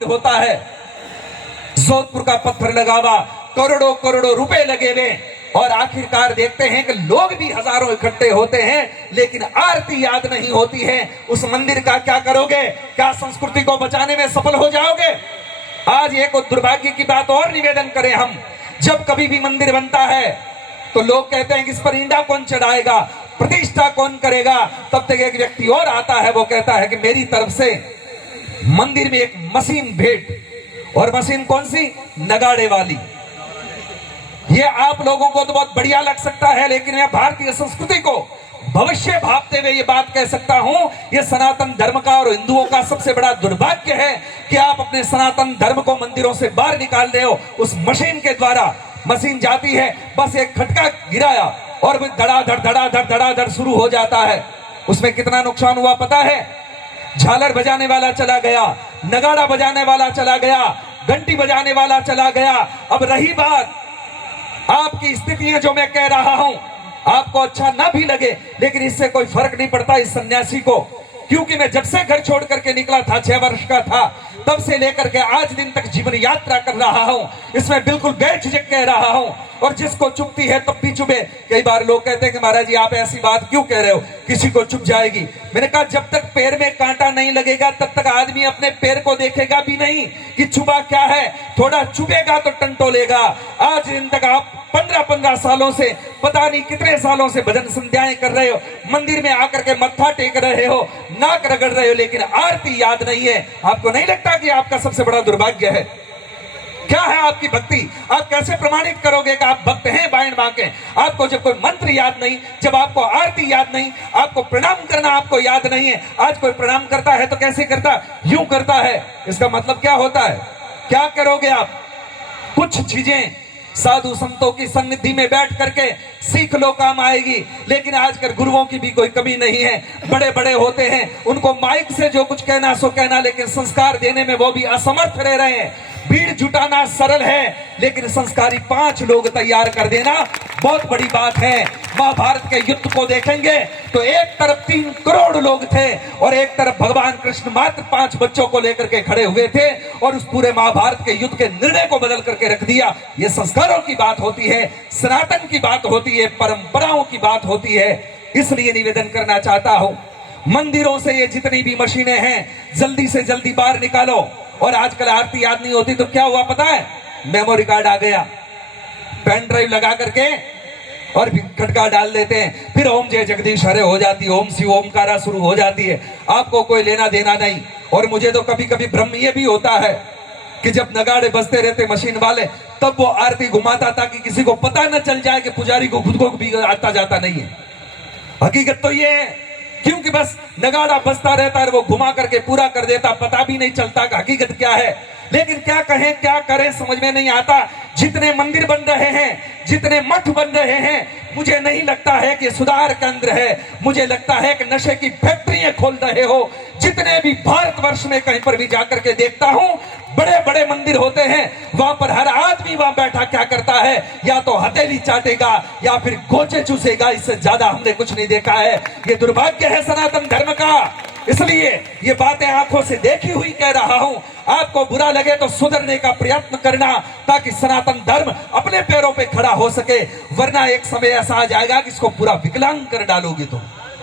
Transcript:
होता है। जोधपुर का पत्थर लगावा, करोड़ों करोड़ों रुपए लगे हुए, और आखिरकार देखते हैं कि लोग भी हजारों इकट्ठे होते हैं, लेकिन आरती याद नहीं होती है। उस मंदिर का क्या करोगे? क्या संस्कृति को बचाने में सफल हो जाओगे? आज एक दुर्भाग्य की बात और निवेदन करें हम, जब कभी भी मंदिर बनता है तो लोग कहते हैं कि इस पर ईंडा कौन चढ़ाएगा, प्रतिष्ठा कौन करेगा। तब तक एक व्यक्ति और आता है, वो कहता है कि मेरी तरफ से मंदिर में एक मशीन भेंट। और मशीन कौन सी? नगाड़े वाली। ये आप लोगों को तो बहुत बढ़िया लग सकता है, लेकिन मैं भारतीय संस्कृति को भविष्य भापते हुए ये बात कह सकता हूं, ये सनातन धर्म का और हिंदुओं का सबसे बड़ा दुर्भाग्य है कि आप अपने सनातन धर्म को मंदिरों से बाहर निकाल रहे हो उस मशीन के द्वारा। मशीन जाती है, बस एक खटका गिराया और धड़ाधड़ धड़ाधड़ धड़ाधड़ शुरू हो जाता है। उसमें कितना नुकसान हुआ पता है? झालर बजाने वाला चला गया, नगाड़ा बजाने वाला चला गया, घंटी बजाने वाला चला गया। अब रही बात आपकी स्थितियां, जो मैं कह रहा हूं आपको अच्छा ना भी लगे, लेकिन इससे कोई फर्क नहीं पड़ता इस सन्यासी को, क्योंकि मैं जब से घर छोड़ करके निकला था, 6 वर्ष का था, तब से लेकर के आज दिन तक जीवन यात्रा कर रहा हूं। इसमें बिल्कुल बेझिझक कह रहा हूं, और जिसको चुभती है तब भी चुभे। कई बार लोग कहते हैं कि महाराज जी आप ऐसी बात क्यों कह रहे हो, किसी को चुभ जाएगी। मैंने कहा जब तक पैर में कांटा नहीं लगेगा तब तक आदमी अपने पैर को देखेगा भी नहीं कि चुभा क्या है। थोड़ा चुभेगा तो टंटोलेगा। आज दिन तक आप 15-15 सालों से, पता नहीं कितने सालों से भजन संध्याएं कर रहे हो, मंदिर में आकर के मत्था टेक रहे हो, नाक रगड़ रहे हो, लेकिन आरती याद नहीं है। आपको नहीं लगता कि आपका सबसे बड़ा दुर्भाग्य है? क्या है आपकी भक्ति? आप कैसे प्रमाणित करोगे कि आप भक्त हैं बाएं बांके? आपको जब कोई मंत्र याद नहीं, जब आपको आरती याद नहीं, आपको प्रणाम करना आपको याद नहीं है। आज कोई प्रणाम करता है तो कैसे करता? यूं करता है। इसका मतलब क्या होता है? क्या करोगे आप? कुछ चीजें साधु संतों की सन्निधि में बैठ करके सीख लो, काम आएगी। लेकिन आजकल गुरुओं की भी कोई कमी नहीं है। बड़े बड़े होते हैं, उनको माइक से जो कुछ कहना सो कहना, लेकिन संस्कार देने में वो भी असमर्थ रह रहे हैं। भीड़ जुटाना सरल है, लेकिन संस्कारी 5 लोग तैयार कर देना बहुत बड़ी बात है। महाभारत के युद्ध को देखेंगे तो एक तरफ 3 करोड़ लोग थे और एक तरफ भगवान कृष्ण मात्र 5 बच्चों को लेकर के खड़े हुए थे, और उस पूरे महाभारत के युद्ध के निर्णय को बदल करके रख दिया। ये संस्कारों की बात होती है, सनातन की बात होती है, परंपराओं की बात होती है। इसलिए निवेदन करना चाहता हूं, मंदिरों से ये जितनी भी मशीनें हैं जल्दी से जल्दी बाहर निकालो। और आजकल आरती याद नहीं होती तो क्या हुआ पता है? मेमोरी कार्ड आ गया, पेन ड्राइव लगा करके और खटका डाल देते हैं, फिर ओम जय जगदीश हरे हो जाती है, ओम शिव ओमकारा शुरू हो जाती है। आपको कोई लेना देना नहीं। और मुझे तो कभी कभी भ्रम ये भी होता है कि जब नगाड़े बजते रहते मशीन वाले, तब वो आरती घुमाता ताकि किसी को पता न चल जाए कि पुजारी को खुद को भी आता जाता नहीं है। हकीकत तो ये है, क्योंकि बस नगाड़ा बजता रहता है, वो घुमा करके पूरा कर देता, पता भी नहीं चलता कि हकीकत क्या है। लेकिन क्या कहें क्या करें समझ में नहीं आता। जितने मंदिर बन रहे हैं, जितने मठ बन रहे हैं, मुझे नहीं लगता है कि सुधार केंद्र है। मुझे लगता है कि नशे की फैक्ट्रियां खोल रहे हो। जितने भी भारतवर्ष में कहीं पर भी जाकर के देखता हूं, बड़े बड़े मंदिर होते हैं, वहां पर हर आदमी वहां बैठा क्या करता है? या तो हथेली चाटेगा या फिर गोचे चूसेगा। इससे ज्यादा हमने कुछ नहीं देखा है। ये दुर्भाग्य है सनातन धर्म का। इसलिए ये बातें आंखों से देखी हुई कह रहा हूं। आपको बुरा लगे तो सुधरने का प्रयत्न करना, ताकि सनातन धर्म अपने पैरों पे खड़ा हो सके। वरना एक समय ऐसा आ जाएगा कि इसको पूरा विकलांग कर डालोगे तुम।